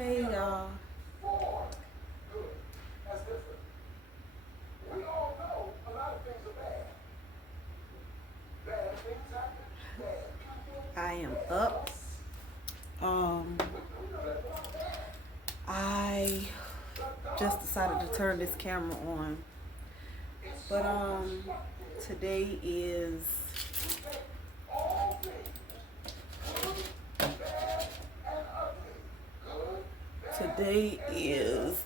Hey y'all. I am up. I just decided to turn this camera on. But today is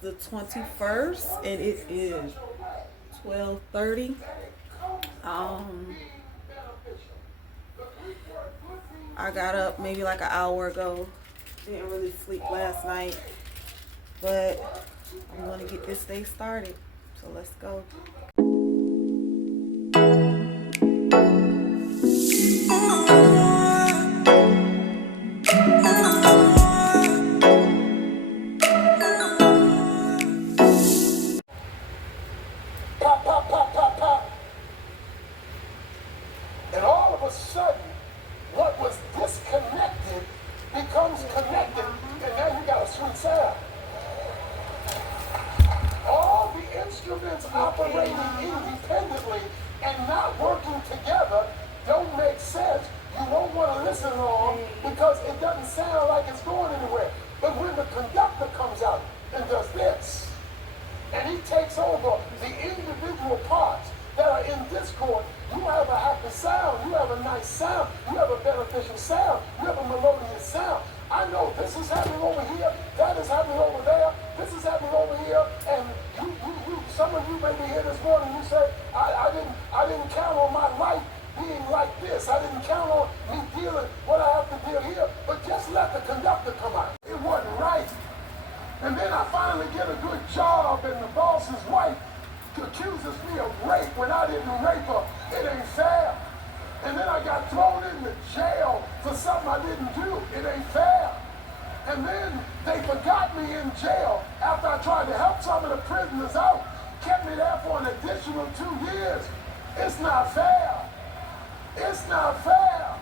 the 21st and it is 12:30. I got up maybe like an hour ago. Didn't really sleep last night, but I'm gonna get this day started. So let's go. Pop, pop, pop, pop, pop. And all of a sudden, what was disconnected becomes connected, and now you got a sweet sound. All the instruments operating independently and not working together don't make sense. You won't want to listen along because it doesn't sound like it's going anywhere. But when the conductor comes out and does this, and he takes over the individual parts that are in discord, you have a happy sound, you have a nice sound, you have a beneficial sound, you have a melodious sound. I know this is happening over here, that is happening over there, this is happening over here, and some of you may be here this morning, you say, I didn't count on my life being like this. I didn't count on me dealing what I have to deal here, but just let the conductor come out. It wasn't right. And then I finally get a good job, and the boss's wife accuses me of rape when I didn't rape her. It ain't fair. And then I got thrown into jail for something I didn't do. It ain't fair. And then they forgot me in jail after I tried to help some of the prisoners out. Kept me there for an additional 2 years. It's not fair. It's not fair.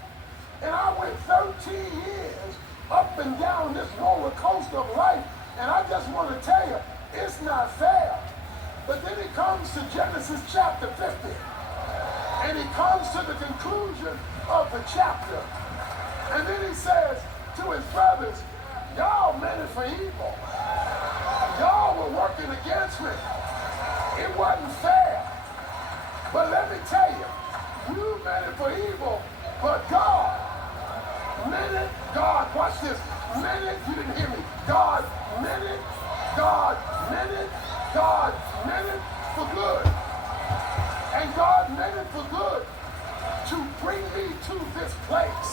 And I went 13 years up and down this roller coaster of life. And I just want to tell you, it's not fair. But then he comes to Genesis chapter 50. And he comes to the conclusion of the chapter. And then he says to his brothers, y'all meant it for evil. Y'all were working against me. It wasn't fair. But let me tell you, you meant it for evil, but God meant it. God, watch this. Meant it, you didn't hear me. God meant it. God meant it. God meant it for good. And God meant it for good to bring me to this place.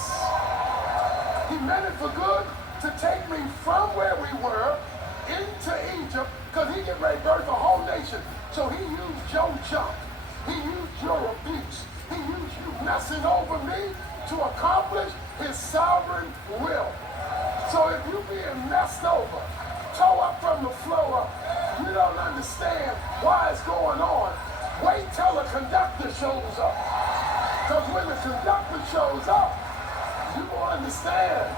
He meant it for good to take me from where we were into Egypt, because he get ready to birth a whole nation. So he used your junk. He used your abuse. He used you messing over me to accomplish his sovereign will. So if you being messed over, toe up from the floor up, you don't understand why it's going on, wait till the conductor shows up. Because when the conductor shows up, you will understand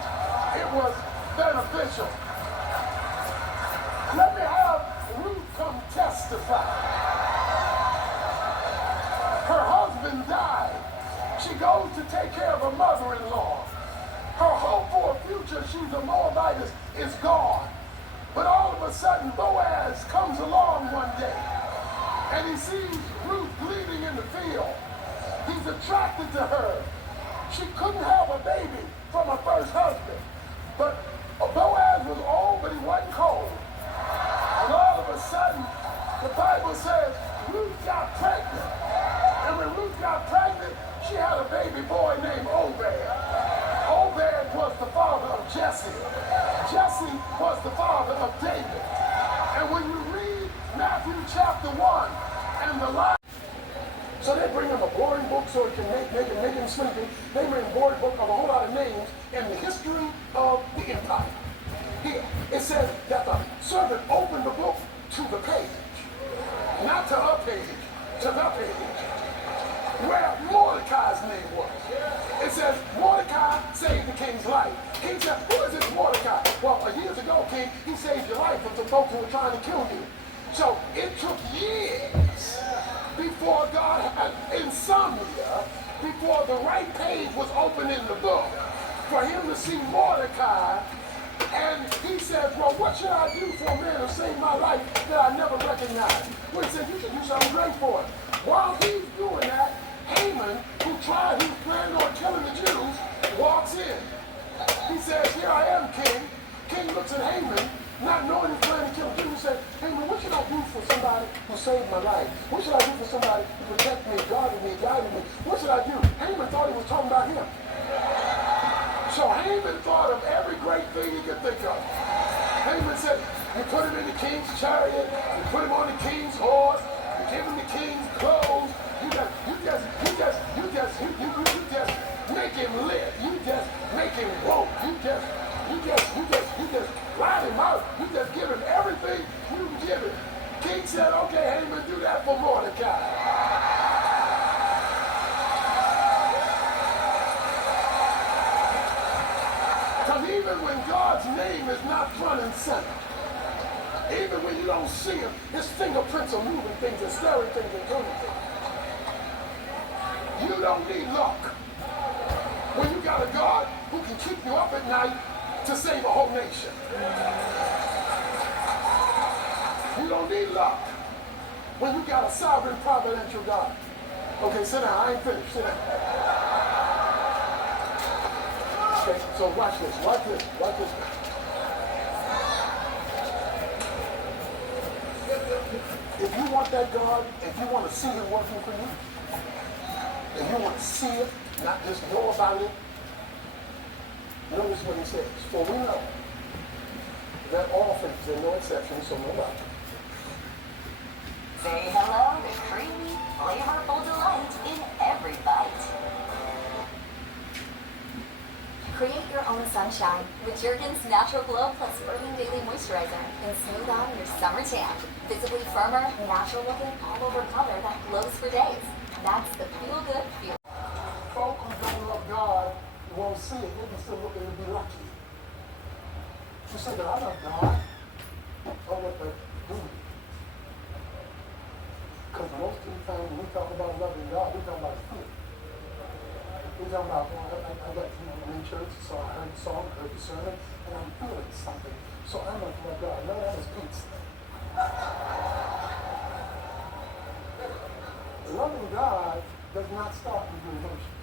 it was beneficial. Let me have Ruth come testify. Her husband died. She goes to take care of her mother-in-law. Her hope for a future, she's a Moabite, is gone. But all of a sudden, Boaz comes along one day, and he sees Ruth bleeding in the field. He's attracted to her. She couldn't have a baby from her first husband. But Boaz was old, but he wasn't cold. And all of a sudden, the Bible says Ruth got pregnant. And when Ruth got pregnant, she had a baby boy named Obed. Obed was the father of Jesse. Jesse was the father of David. And when you read Matthew chapter 1 and the line, so they bring him a boring book so it can make him sleepy. They bring a boring book of a whole lot of names in the history of the empire. Here, it says that the servant opened the book to the page, not to a page, to the page, where Mordecai's name was. It says, Mordecai saved the king's life. King said, who is this Mordecai? Well, years ago, king. He saved your life from some folks who were trying to kill you. So it took years before God had insomnia, before the right page was open in the book, for him to see Mordecai. And he said, well, what should I do for a man who saved my life that I never recognized? Well, he said, you should do something great for him. While he's doing that, Haman, who planned on killing the Jews, walks in. He says, here I am, king. King looks at Haman, not knowing he's planning to kill the Jews. He said, Haman, what should I do for somebody who saved my life? What should I do for somebody who protected me, guarded me, guided me? What should I do? Haman thought he was talking about him. So Haman thought of every great thing he could think of. Haman said, you put him in the king's chariot, you put him on the king's horse, you give him the king's clothes, you just make him live, you just make him woke, you just ride him out, you just give him everything you can give him. King said, okay, Haman, do that for Mordecai. Because even when God's name is not front and center, even when you don't see him, his fingerprints are moving things and stirring things and doing things. You don't need luck. When you got a God who can keep you up at night to save a whole nation. You don't need luck. When you got a sovereign providential God. Okay, sit down. I ain't finished. Sit down. Okay, so watch this. If you want that God, if you want to see him working for you, if you want to see it, not just know about it, notice what he says. For we know that all things, there are no exceptions, so no doubt. Say hello to creamy, flavorful delight in every bite. Create your own sunshine with Jergens Natural Glow Plus Firming Daily Moisturizer and smooth out your summer tan. Visibly firmer, natural looking, all over color that glows for days. That's the feel good feel. Folk who don't love God won't see it. They can still looking to be lucky. You say that I love God. Oh, what the do? Because most of the time when we talk about loving God, we talk about fear. We talk about, I'm in church, so I heard the song, I heard the sermon, and I'm feeling something. So I must love God. No, that is peace. Loving God does not start with your emotions.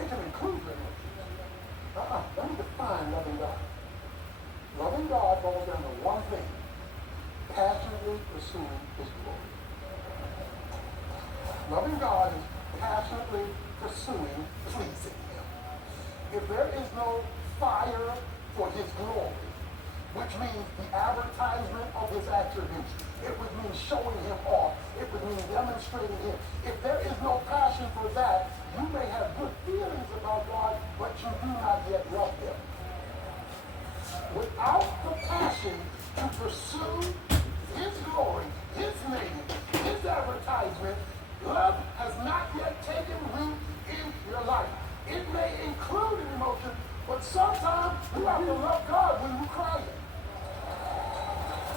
It can include your emotions. Let me define loving God. Loving God boils down to one thing: passionately pursuing his glory. Loving God is passionately pursuing pleasing him. If there is no fire for his glory, which means the advertisement of his attributes, it would mean showing him off, it would mean demonstrating him. If there is no passion for that, you may have good feelings about God, but you do not yet love him. Without the passion to pursue his glory, his name, his advertisement, love has not yet taken root in your life. It may include an emotion, but sometimes you have to love God when you're crying.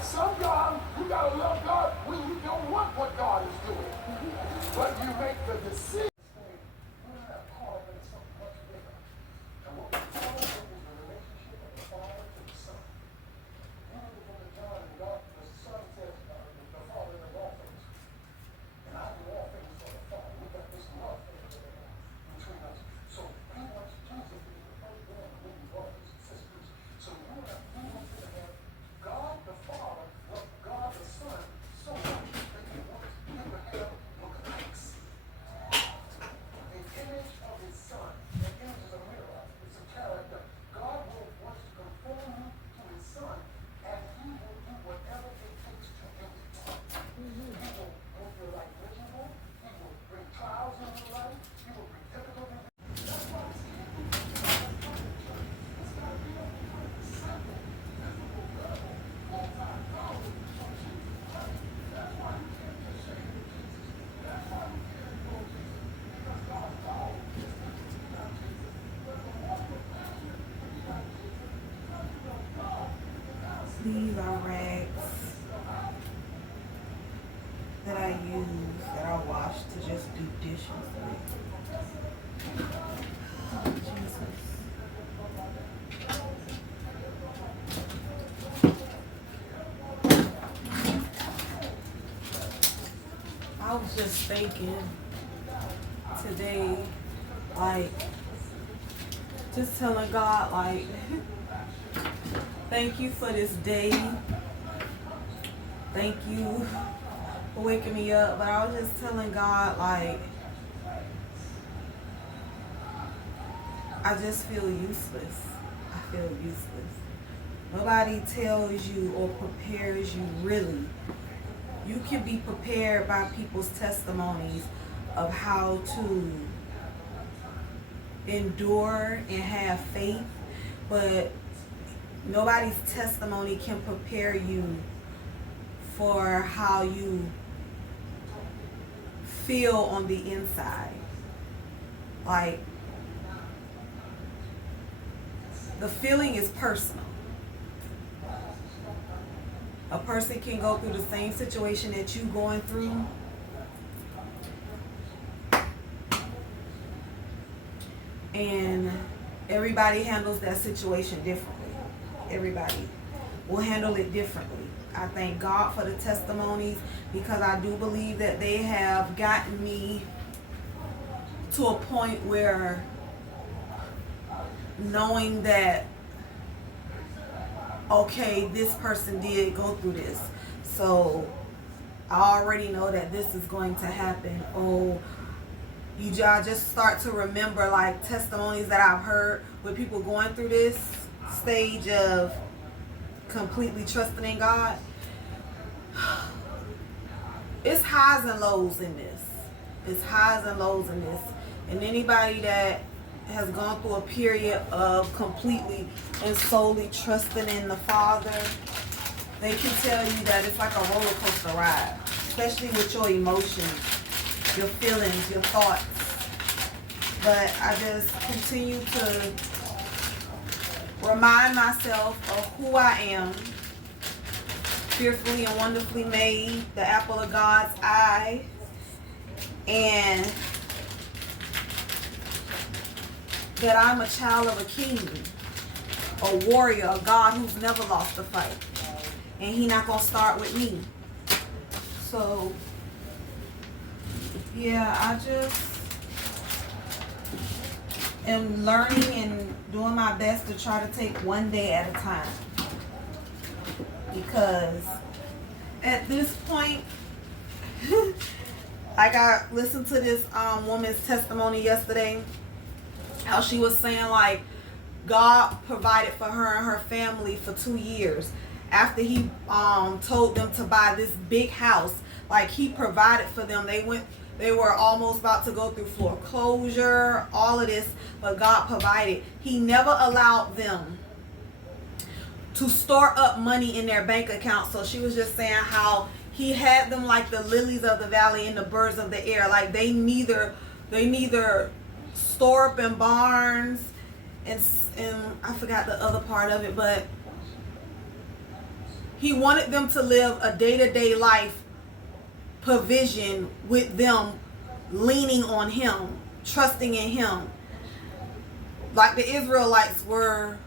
Sometimes you got to love God when you don't want what God is doing. But you make the decision. These are rags that I use, that I wash to just do dishes with. Oh, Jesus. I was just thinking today, like, just telling God, like, thank you for this day. Thank you for waking me up. But I was just telling God, like, I just feel useless. I feel useless. Nobody tells you or prepares you really. You can be prepared by people's testimonies of how to endure and have faith, but nobody's testimony can prepare you for how you feel on the inside. Like, the feeling is personal. A person can go through the same situation that you going through, and everybody handles that situation differently. Everybody will handle it differently. I thank God for the testimonies, because I do believe that they have gotten me to a point where knowing that, okay, this person did go through this, so I already know that this is going to happen. Oh, I just start to remember, like, testimonies that I've heard with people going through this stage of completely trusting in God. It's highs and lows in this. It's highs and lows in this. And anybody that has gone through a period of completely and solely trusting in the Father, they can tell you that it's like a roller coaster ride, especially with your emotions, your feelings, your thoughts. But I just continue to remind myself of who I am, fearfully and wonderfully made, the apple of God's eye, and that I'm a child of a king, a warrior, a God who's never lost a fight. And he not gonna start with me. So, yeah, I just am learning and doing my best to try to take one day at a time. Because at this point, like, I listened to this woman's testimony yesterday, how she was saying, like, God provided for her and her family for 2 years. After he told them to buy this big house, like, he provided for them. They were almost about to go through foreclosure, all of this, but God provided. He never allowed them to store up money in their bank account. So she was just saying how he had them like the lilies of the valley and the birds of the air. Like, they neither store up in barns and I forgot the other part of it, but he wanted them to live a day-to-day life provision with them leaning on him, trusting in him, like the Israelites were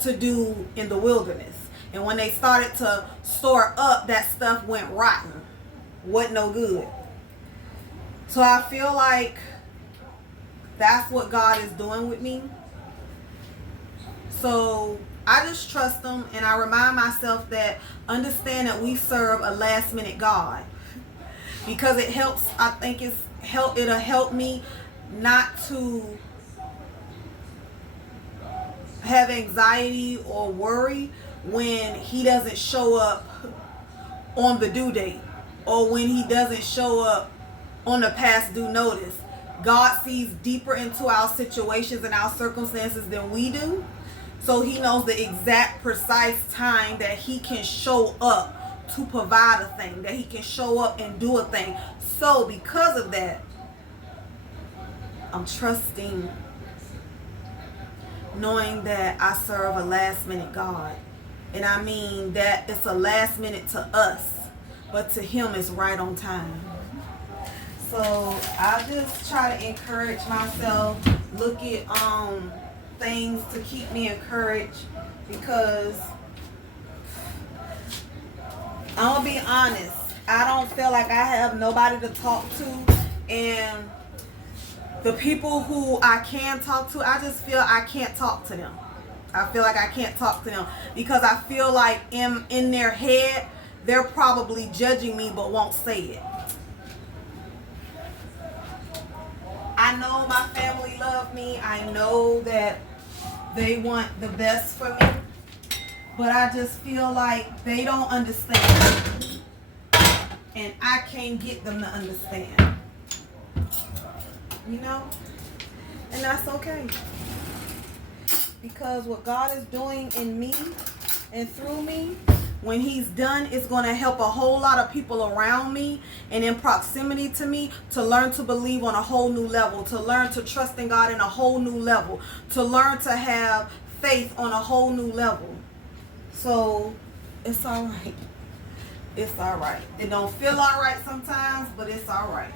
to do in the wilderness. And when they started to store up, that stuff went rotten, wasn't no good. So I feel like that's what God is doing with me. So I just trust him, and I remind myself that, understand that we serve a last minute God, because it helps. I think it'll help me not to have anxiety or worry when he doesn't show up on the due date, or when he doesn't show up on the past due notice. God sees deeper into our situations and our circumstances than we do. So he knows the exact precise time that he can show up to provide a thing, that he can show up and do a thing. So because of that, I'm trusting, knowing that I serve a last minute God. And I mean that it's a last minute to us, but to him it's right on time. So I just try to encourage myself, look at things to keep me encouraged, because I'm gonna be honest, I don't feel like I have nobody to talk to, and the people who I can talk to, I just feel I can't talk to them. I feel like I can't talk to them because I feel like in their head, they're probably judging me but won't say it. I know my family love me. I know that they want the best for me. But I just feel like they don't understand. And I can't get them to understand. You know? And that's okay. Because what God is doing in me and through me, when he's done, it's going to help a whole lot of people around me and in proximity to me to learn to believe on a whole new level, to learn to trust in God in a whole new level, to learn to have faith on a whole new level. So it's all right. It's all right. It don't feel all right sometimes, but it's all right.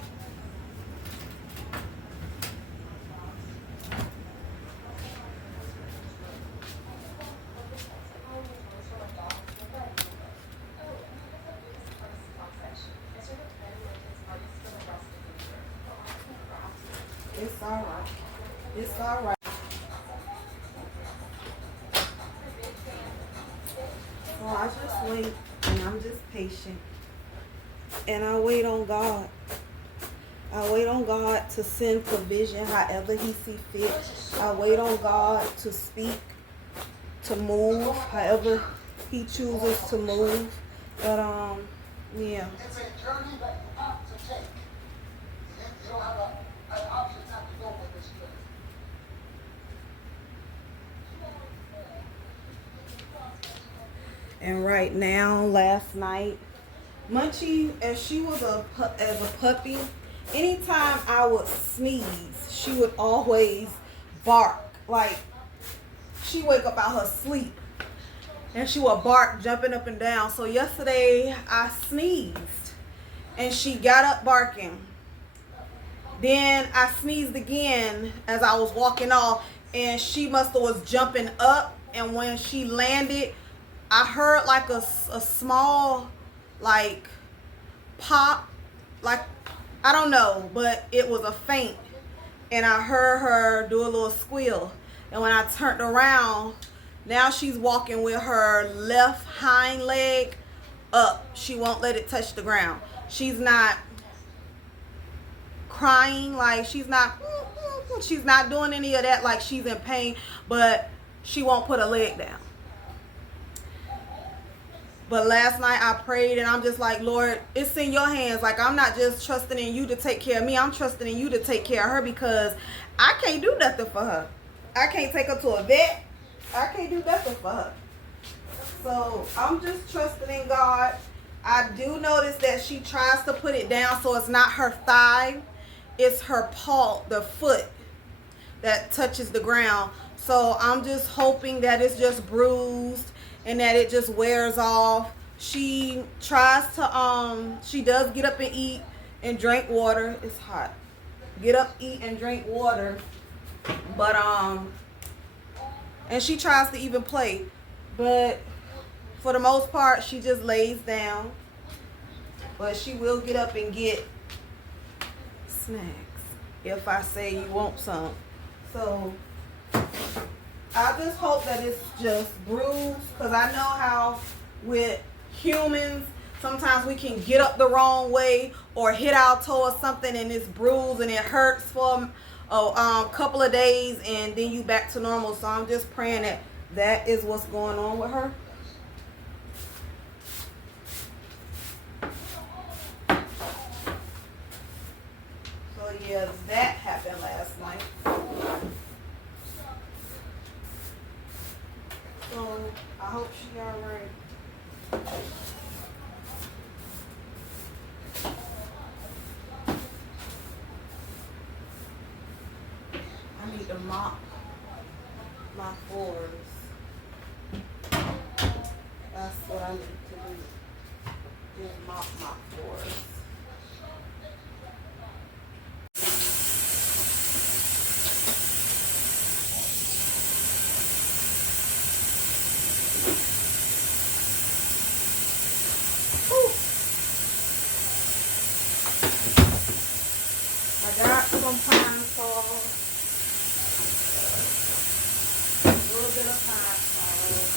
It's all right. It's all right. So I just wait, and I'm just patient. And I wait on God. I wait on God to send provision however he sees fit. I wait on God to speak, to move however he chooses to move. But yeah. It's a journey that you have to take. You don't have an option not to go with this journey. And right now, last night, Munchie, as she was as a puppy, anytime I would sneeze, she would always bark. Like, she wake up out her sleep and she would bark, jumping up and down. So yesterday I sneezed and she got up barking. Then I sneezed again as I was walking off, and she must have was jumping up, and when she landed, I heard like a small like pop, like I don't know, but it was a faint, and I heard her do a little squeal. And when I turned around, now she's walking with her left hind leg up. She won't let it touch the ground. She's not crying, like she's not doing any of that, like she's in pain, but she won't put her leg down. But last night I prayed, and I'm just like, Lord, it's in your hands. Like, I'm not just trusting in you to take care of me. I'm trusting in you to take care of her, because I can't do nothing for her. I can't take her to a vet. I can't do nothing for her. So I'm just trusting in God. I do notice that she tries to put it down, so it's not her thigh. It's her paw, the foot that touches the ground. So I'm just hoping that it's just bruised and that it just wears off. She tries to, she does get up and eat and drink water. It's hot. Get up, eat, and drink water. But, and she tries to even play. But for the most part, she just lays down. But she will get up and get snacks if I say you want some. So I just hope that it's just bruised, because I know how with humans sometimes we can get up the wrong way or hit our toe or something and it's bruised and it hurts for a couple of days, and then you back to normal. So I'm just praying that that is what's going on with her. So yeah, that happened last night. So I hope she alright. I need to mop my floors. what I need to do. Just mop my floors. I got some pine saws, a little bit of pine saws.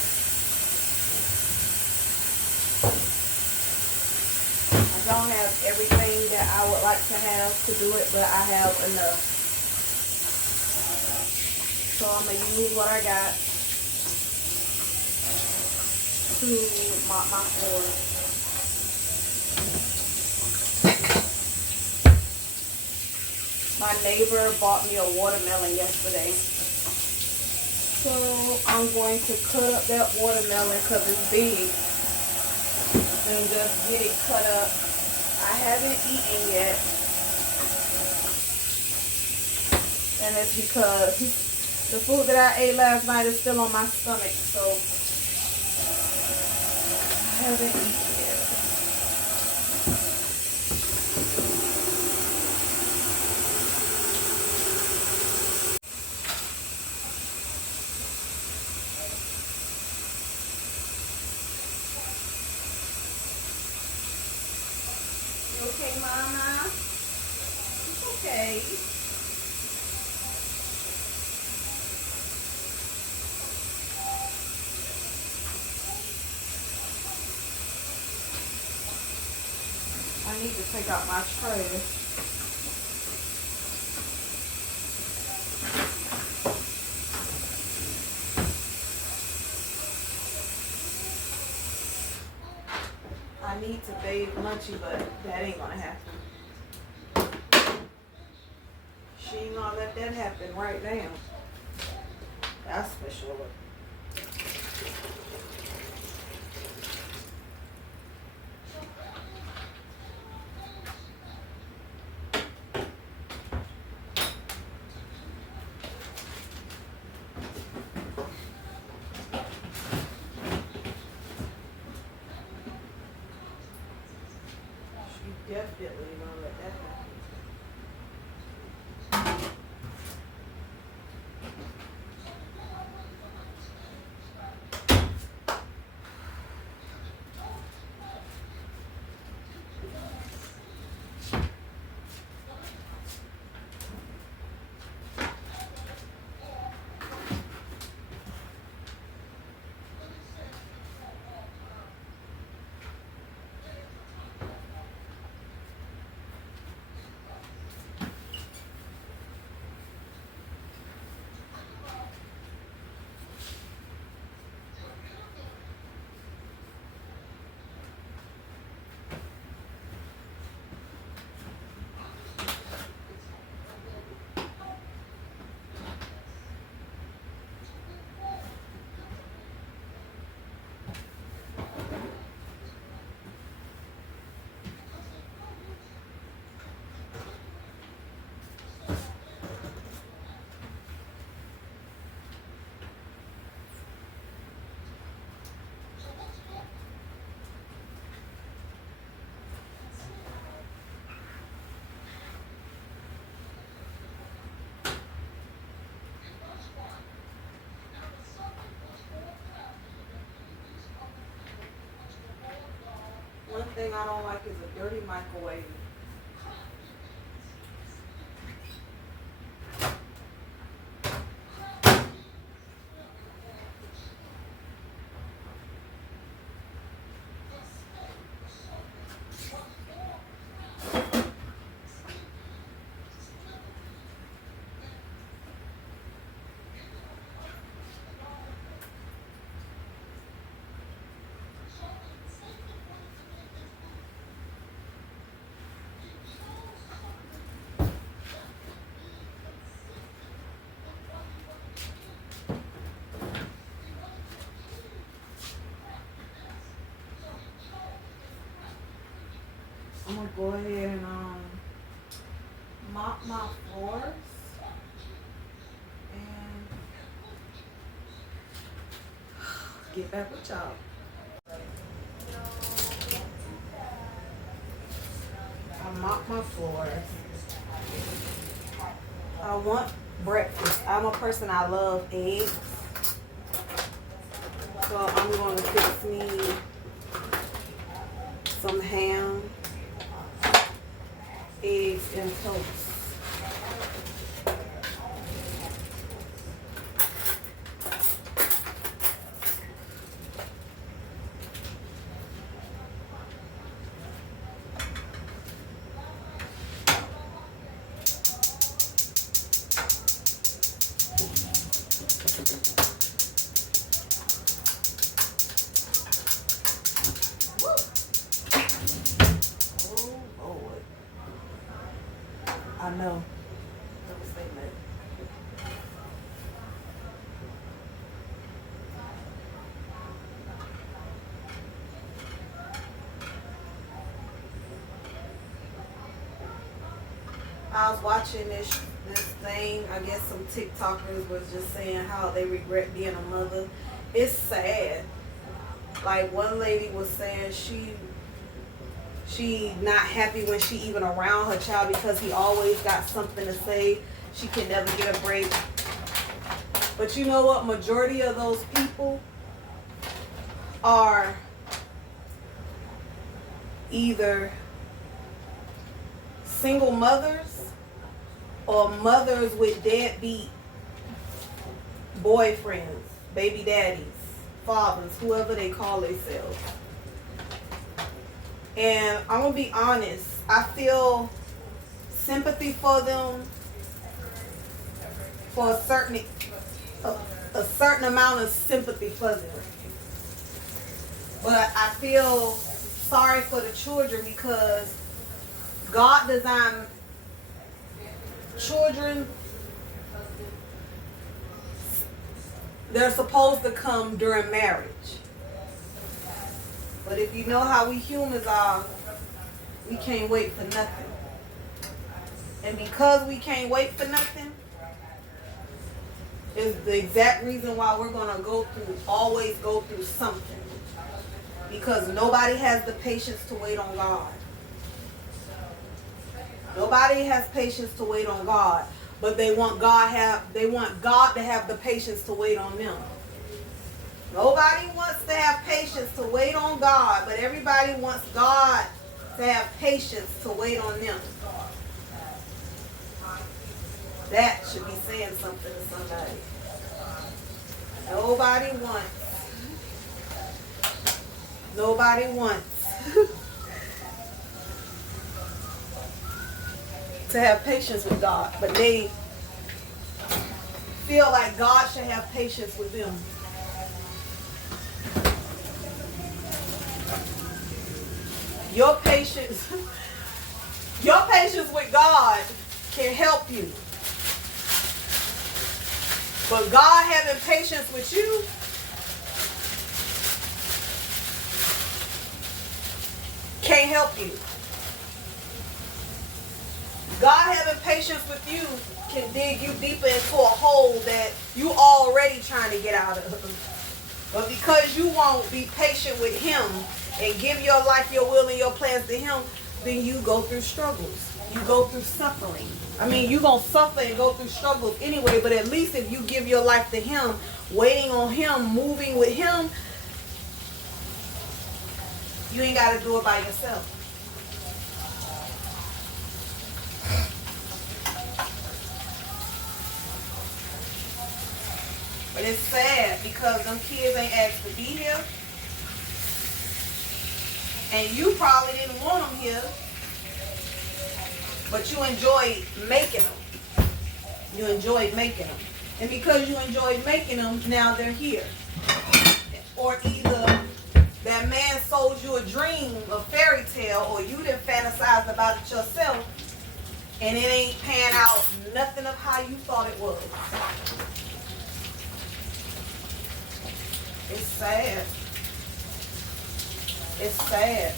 I don't have everything that I would like to have to do it, but I have enough. So I'm going to use what I got to mop my floor. My neighbor bought me a watermelon yesterday. So I'm going to cut up that watermelon because it's big. And just get it cut up. I haven't eaten yet. And it's because the food that I ate last night is still on my stomach. So I haven't eaten yet. Okay, Mama? It's okay. I need to take out my trash. I need to bathe Munchie, but that ain't gonna happen. She ain't gonna let that happen right now. That's for sure. She definitely gonna let that happen. One thing I don't like is a dirty microwave. I'm gonna go ahead and mop my floors and get back with y'all. mop my floor. I want breakfast. I'm a person, I love eggs. So I'm going to fix me some ham, eggs, and toast. I know. Don't say that. I was watching this thing. I guess some TikTokers was just saying how they regret being a mother. It's sad. Like one lady was saying she not happy when she even around her child because he always got something to say. She can never get a break. But you know what? Majority of those people are either single mothers or mothers with deadbeat boyfriends, baby daddies, fathers, whoever they call themselves. And I'm going to be honest, I feel sympathy for them for a certain amount of sympathy for them. But I feel sorry for the children because God designed children, they're supposed to come during marriage. But if you know how we humans are, we can't wait for nothing. And because we can't wait for nothing, is the exact reason why we're going to always go through something. Because nobody has the patience to wait on God. Nobody has patience to wait on God. But they want God to have the patience to wait on them. Nobody wants to have patience to wait on God, but everybody wants God to have patience to wait on them. That should be saying something to somebody. Nobody wants to have patience with God, but they feel like God should have patience with them. Your patience with God can help you. But God having patience with you, can't help you. God having patience with you can dig you deeper into a hole that you already trying to get out of. But because you won't be patient with Him and give your life, your will, and your plans to Him, then you go through struggles. You go through suffering. I mean, you're going to suffer and go through struggles anyway, but at least if you give your life to Him, waiting on Him, moving with Him, you ain't got to do it by yourself. But it's sad because them kids ain't asked to be here. And you probably didn't want them here. But you enjoyed making them. You enjoyed making them. And because you enjoyed making them, now they're here. Or either that man sold you a dream, a fairy tale, or you done fantasized about it yourself, and it ain't pan out nothing of how you thought it was. It's sad. It's sad.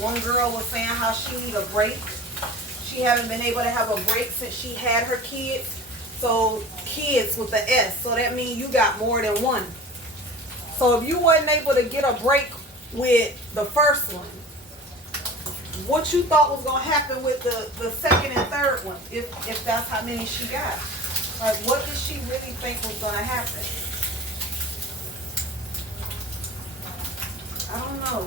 One girl was saying how she need a break. She haven't been able to have a break since she had her kids. So kids with the S. So that means you got more than one. So if you wasn't able to get a break with the first one, what you thought was gonna happen with the second and third one, if that's how many she got. Like, what did she really think was gonna happen? I don't know.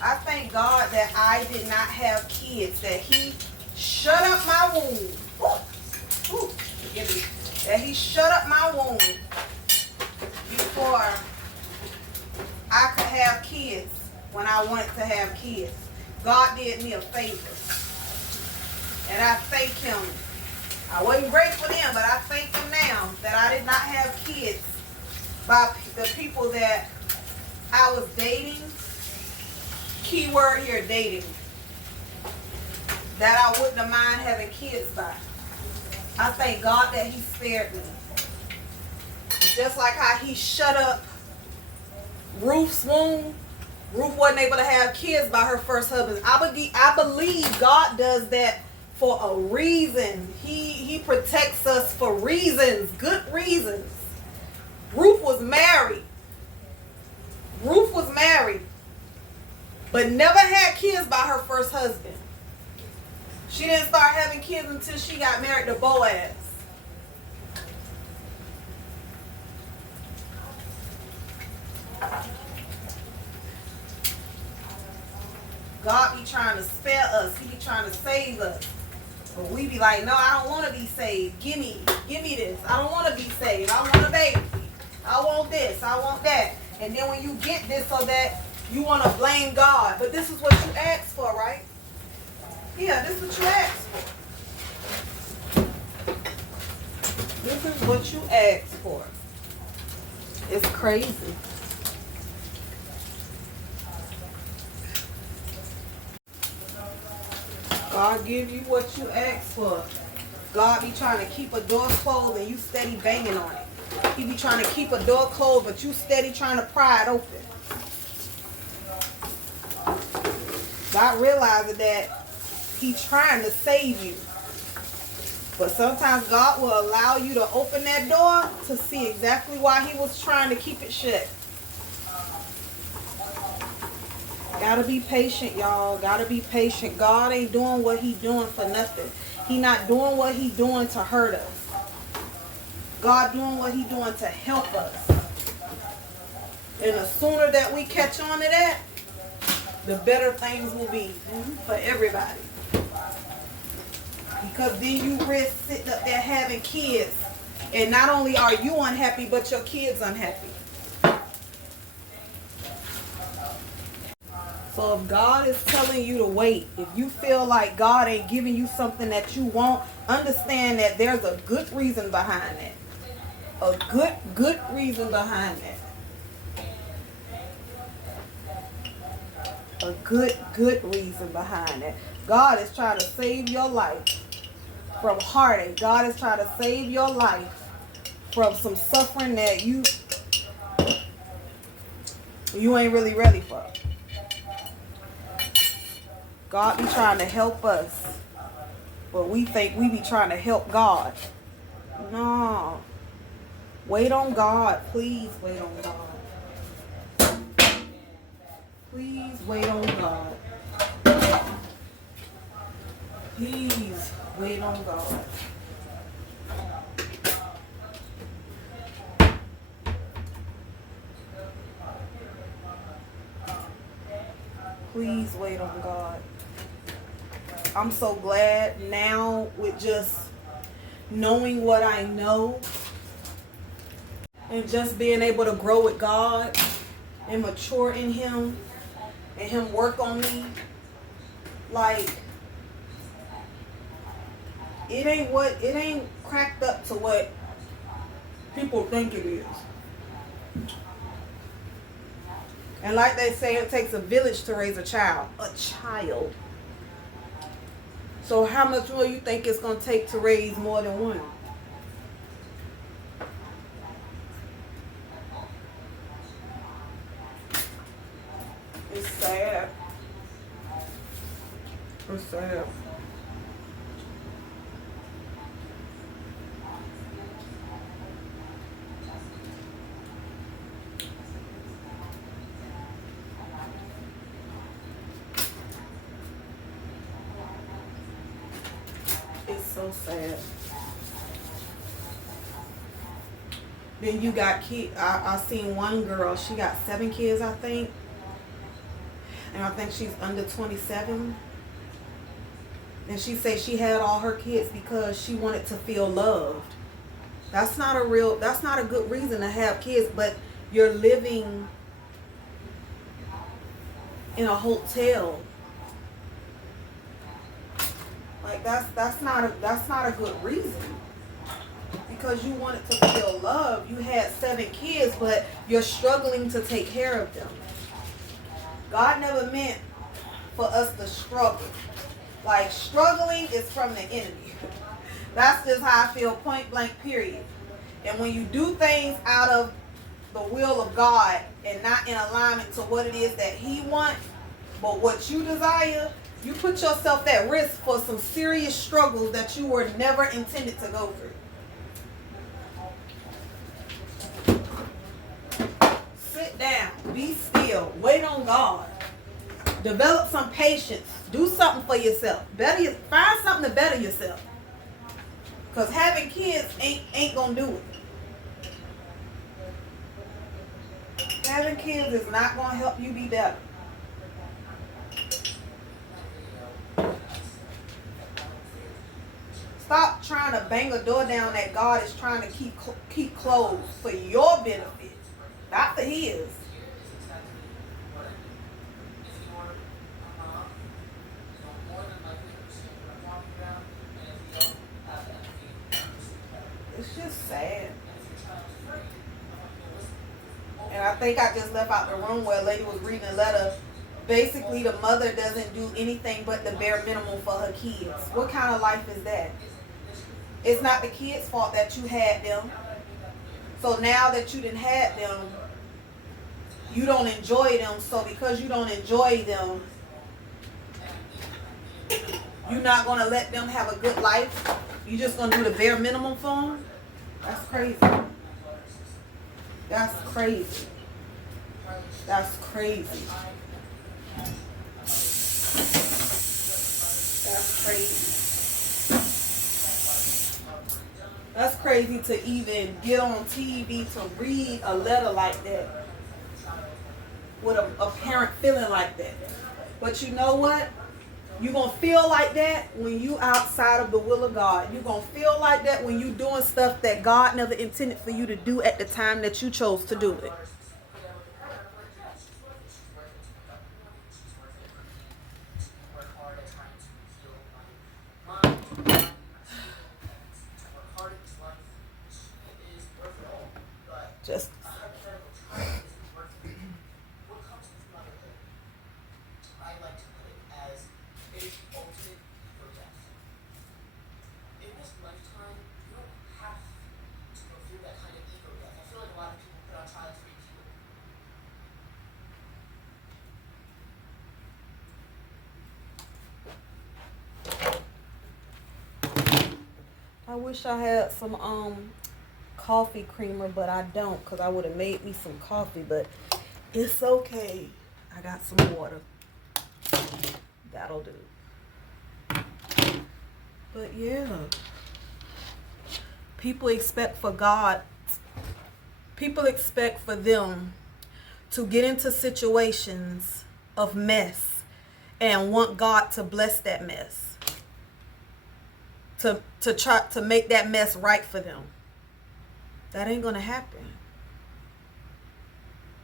I thank God that I did not have kids, that He shut up my womb. Ooh, forgive me. That He shut up my womb before I could have kids when I wanted to have kids. God did me a favor. And I thank Him. I wasn't grateful then, but I thank Him now that I did not have kids by the people that I was dating. Keyword here, dating. That I wouldn't have mind having kids by. I thank God that He spared me. Just like how He shut up Ruth's womb. Ruth wasn't able to have kids by her first husband. I believe God does that for a reason. He protects us for reasons, good reasons. Ruth was married. But never had kids by her first husband. She didn't start having kids until she got married to Boaz. God be trying to spare us. He be trying to save us. But we be like, no, I don't want to be saved. Give me this. I don't want to be saved. I want a baby. I want this. I want that. And then when you get this or that, you want to blame God. But this is what you asked for, right? Yeah, this is what you asked for. This is what you asked for. It's crazy. God give you what you ask for. God be trying to keep a door closed and you steady banging on it. He be trying to keep a door closed, but you steady trying to pry it open. God realizing that He trying to save you. But sometimes God will allow you to open that door to see exactly why He was trying to keep it shut. Gotta be patient, y'all. Gotta be patient. God ain't doing what He doing for nothing. He not doing what He doing to hurt us. God doing what He doing to help us. And the sooner that we catch on to that, the better things will be for everybody. Because then you risk sitting up there having kids. And not only are you unhappy, but your kids unhappy. So if God is telling you to wait, if you feel like God ain't giving you something that you want, understand that there's a good reason behind that. A good reason behind that. A good reason behind it. God is trying to save your life from heartache. God is trying to save your life from some suffering that you ain't really ready for. God be trying to help us, but we think we be trying to help God. No. Wait on God. Please wait on God. Please wait on God. Please wait on God. Please wait on God. I'm so glad now with just knowing what I know and just being able to grow with God and mature in Him and Him work on me. Like, it ain't cracked up to what people think it is. And like they say, it takes a village to raise a child. A child. So how much more you think it's going to take to raise more than one? It's sad. It's sad. so sad. Then you got kids. I seen one girl. She got 7 kids, I think, and I think she's under 27. And she said she had all her kids because she wanted to feel loved. That's not a good reason to have kids, but you're living in a hotel. Like that's not a good reason. Because you wanted to feel love. You had 7 kids, but you're struggling to take care of them. God never meant for us to struggle. Like, struggling is from the enemy. That's just how I feel, point blank, period. And when you do things out of the will of God and not in alignment to what it is that He wants, but what you desire, you put yourself at risk for some serious struggles that you were never intended to go through. Sit down, be still, wait on God. Develop some patience. Do something for yourself. Find something to better yourself. Because having kids ain't gonna do it. Having kids is not gonna help you be better. Stop trying to bang a door down that God is trying to keep closed for your benefit, not for His. It's just sad. And I think I just left out the room where a lady was reading a letter. Basically, the mother doesn't do anything but the bare minimum for her kids. What kind of life is that? It's not the kids' fault that you had them. So now that you didn't have them, you don't enjoy them. So because you don't enjoy them, you're not going to let them have a good life. You're just going to do the bare minimum for them. That's crazy. That's crazy. That's crazy. That's crazy. That's crazy to even get on TV to read a letter like that with a parent feeling like that. But you know what? You're going to feel like that when you outside of the will of God. You're going to feel like that when you're doing stuff that God never intended for you to do at the time that you chose to do it. Just I wish I had some coffee creamer, but I don't, because I would have made me some coffee, but it's okay. I got some water. That'll do. But yeah, people expect for them to get into situations of mess and want God to bless that mess. To try to make that mess right for them. That ain't gonna happen.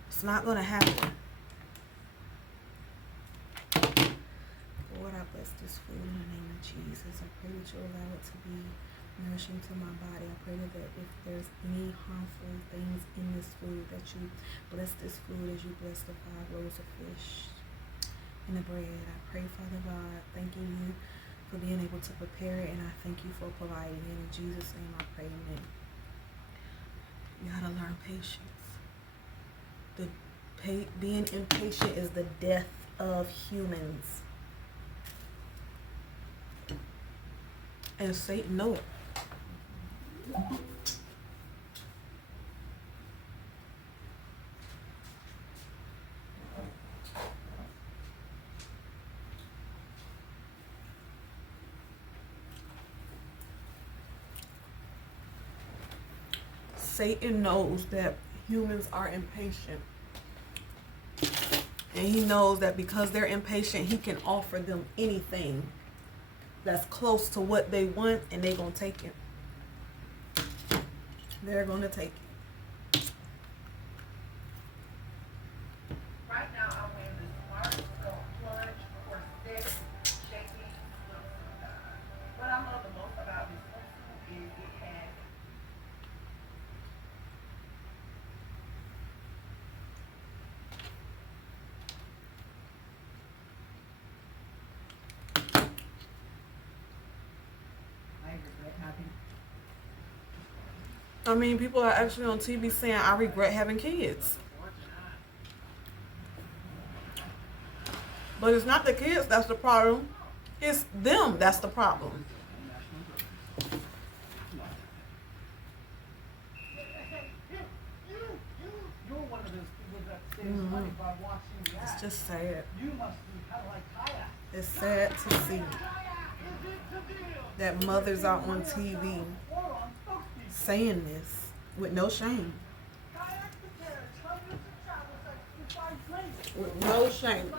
It's not gonna happen. Lord, I bless this food in the name of Jesus. I pray that you allow it to be nourishing to my body. I pray that if there's any harmful things in this food, that you bless this food as you bless the 5 loaves of fish and the bread. I pray, Father God, thanking you for being able to prepare it, and I thank you for providing it. In Jesus' name I pray, amen. You gotta learn patience. Being impatient is the death of humans. And Satan knows it. Satan knows that humans are impatient. And he knows that because they're impatient, he can offer them anything that's close to what they want, and they're going to take it. They're going to take it. Right now, I'm wearing the smart plunge for thick, shaking swimsuit. What I love the most about this swimsuit is it has I mean, people are actually on TV saying, I regret having kids. But it's not the kids that's the problem. It's them that's the problem. You're one of those people that saves money by watching the It's ads. just sad. You must be kind of like kayak. It's sad to see that mothers are on TV saying this with no shame. With no shame.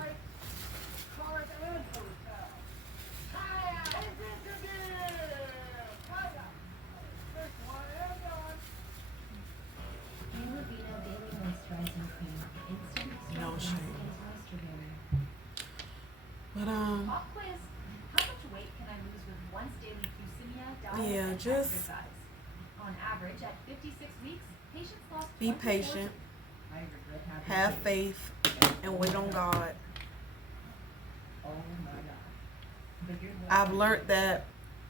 No shame. But Pop quiz. How much weight can I lose with once daily glucemia diet yeah, and just exercise? On average, at 56 weeks, patients lost be 24 patient, have faith, and wait on God. I've learned that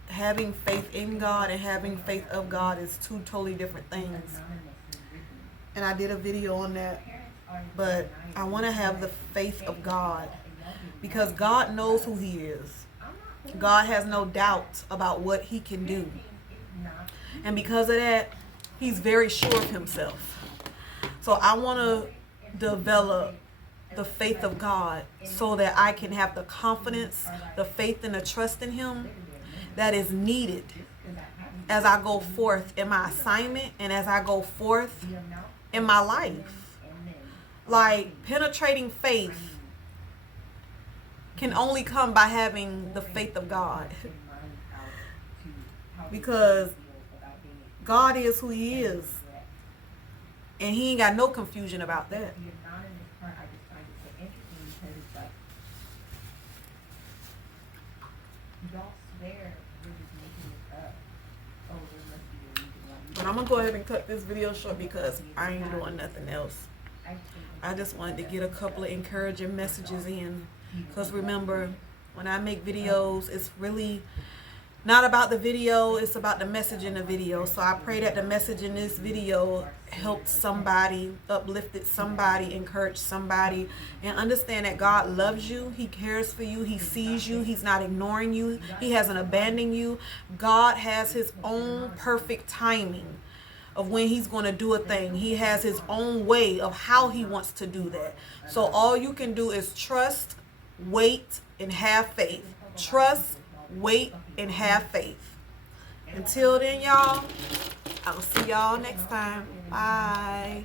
having faith in God and having faith of God is two totally different things. And I did a video on that. But I want to have the faith of God because God knows who He is. God has no doubt about what He can do. And because of that, He's very sure of Himself. So I want to develop the faith of God so that I can have the confidence, the faith, and the trust in Him that is needed as I go forth in my assignment and as I go forth in my life. Like, penetrating faith can only come by having the faith of God. Because God is who He is. And He ain't got no confusion about that. But I'm going to go ahead and cut this video short because I ain't doing nothing else. I just wanted to get a couple of encouraging messages in. Because remember, when I make videos, it's really not about the video, it's about the message in the video. So I pray that the message in this video helped somebody, uplifted somebody, encouraged somebody, and understand that God loves you, He cares for you, He sees you, He's not ignoring you, He hasn't abandoned you. God has His own perfect timing of when He's going to do a thing. He has His own way of how He wants to do that. So all you can do is trust, wait, and have faith. Trust, wait, and have faith. Until then, y'all, I'll see y'all next time. Bye.